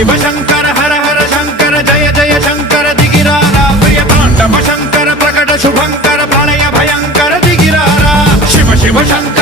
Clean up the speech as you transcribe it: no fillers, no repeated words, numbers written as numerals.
शिव शंकर हर हर शंकर जय जय शंकर दिगिरारा प्रिय तांडव शंकर प्रकट शुभंकर प्रलय भयंकर दिगिरारा शिव शिव शंकर